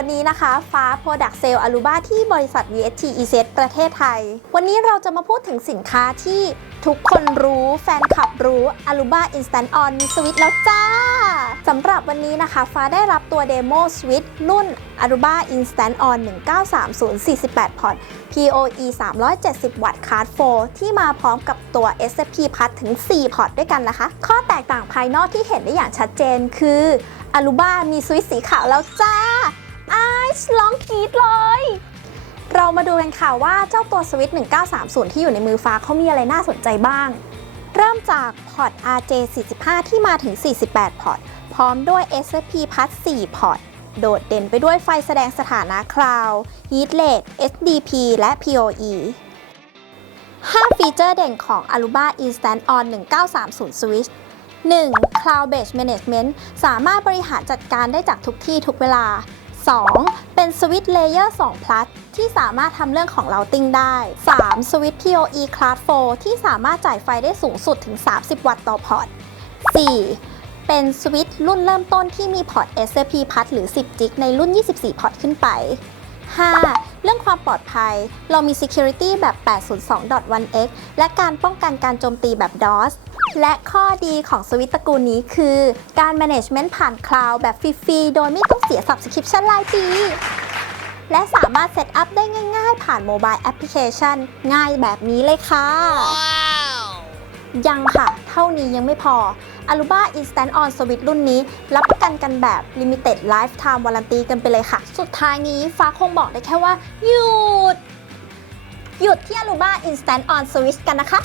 ันนี้นะคะฟ้า Product Sale Aruba ที่บริษัท VST EZ ประเทศไทย วันนี้เราจะมาพูดถึงสินค้าที่ทุกคนรู้แฟนคลับรู้ Aruba Instant On มีสวิตช์แล้วจ้าสำหรับวันนี้นะคะฟ้าได้รับตัวเดโมสวิตช์รุ่น Aruba Instant On 1930 48พอร์ต PoE 370 วัตต์คาร์ด4ที่มาพร้อมกับตัว SFP พัดถึง 4 พอร์ตด้วยกันนะคะ ข้อแตกต่างภายนอกที่เห็นได้อย่างชัดเจนคืออารูบ้ามีสวิตช์สีขาวแล้วจ้า ไอซ์ร้องกรีดเลย เรามาดูกันค่ะว่าเจ้าตัวสวิตช์1930 ที่อยู่ในมือฟ้าเขามีอะไรน่าสนใจบ้าง เริ่มจากพอร์ต RJ45 ที่มาถึง 48 พอร์ต พร้อมด้วย SFP พัด4พอร์ต โดดเด่นไปด้วยไฟแสดงสถานะคลาว Heat Rate SDP และ PoE 5 ฟีเจอร์เด่นของ Aruba Instant On 1930 Switch 1. Cloud Based Management สามารถบริหารจัดการได้จากทุกที่ทุกเวลา 2. เป็นสวิตช์เลเยอร์2 plus ที่สามารถทำเรื่องของ routing ได้ 3. สวิตช์ PoE Class 4 ที่สามารถจ่ายไฟได้สูงสุดถึง 30 วัตต์ต่อพอร์ต 4. เป็นสวิตช์รุ่นเริ่มต้นที่มีพอร์ต SFP พัดหรือ 10 จิกในรุ่น 24 พอร์ตขึ้นไป 5. เรื่องความปลอดภัย เรามี Security แบบ 802.1x และการป้องกันการโจมตีแบบ DOS และข้อดีของสวิตช์ตระกูลนี้คือการ management ผ่านคลาวด์แบบฟรี ๆ โดยไม่ต้องเสีย subscription รายปี และสามารถเซตอัพได้ง่าย ๆ ผ่านโมบายแอปพลิเคชันง่ายแบบนี้เลยค่ะยังค่ะ เท่านี้ยังไม่พอ Aruba Instant On Switch รุ่นนี้ รับประกันกันแบบ Limited Lifetime Warranty กันไปเลยค่ะ สุดท้ายนี้ฟ้าคงบอกได้แค่ว่า หยุด หยุดที่ Aruba Instant On Switch กันนะคะ